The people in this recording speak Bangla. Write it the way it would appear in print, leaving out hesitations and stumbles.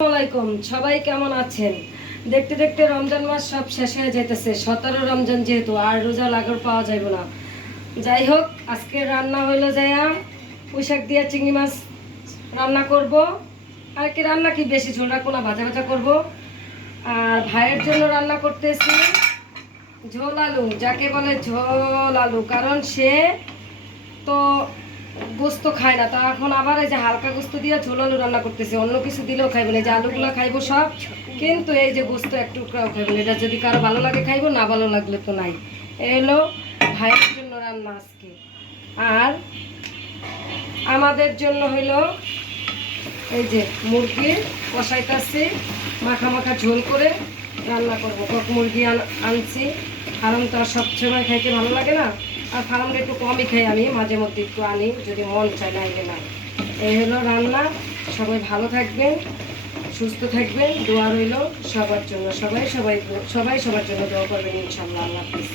আসসালামাইকুম, সবাই কেমন আছেন? দেখতে দেখতে রমজান মাস সব শেষ হয়ে যাইতেছে। 17 রমজান যেহেতু আর রোজা লাগর পাওয়া যাইব না। যাই হোক, আজকে রান্না হইলো যাইয়া পুঁইশাক দিয়ে চিংড়ি মাছ রান্না করব। আর কি রান্না, কি বেশি ঝোল রাখবো না, ভাজা ভাজা করবো। আর ভাইয়ের জন্য রান্না করতেছি ঝোল আলু, যাকে বলে ঝোল আলু, কারণ সে তো গোস্ত খায় না। তা এখন আবার এই যে হালকা গোস্ত দিয়ে ঝোল আলু রান্না করতেছে। অন্য কিছু দিলেও খাইবো না, এই যে আলুগুলো খাইবো সব, কিন্তু এই যে গোস্ত এক টুকরাও খাইবো না। এটা যদি কারো ভালো লাগে খাইবো, না ভালো লাগলে তো নাই। এই হলো ভাইয়ের জন্য রান্না আজকে। আর আমাদের জন্য হইলো এই যে মুরগি কষাইতেছি, মাখা মাখা ঝোল করে রান্না করবো। কক মুরগি আনছি, কারণ তো আর সবসময় খাইতে ভালো লাগে না। আর ফার্মটা একটু কমই খাই আমি, মাঝে মধ্যে একটু আনি যদি মন চায়, নাইলে না। এই হলো রান্না। সবাই ভালো থাকবেন, সুস্থ থাকবেন, দোয়া রইল সবার জন্য। সবাই সবার জন্য দোয়া করবেন ইনশাল্লাহ। আল্লাহ হাফিজ।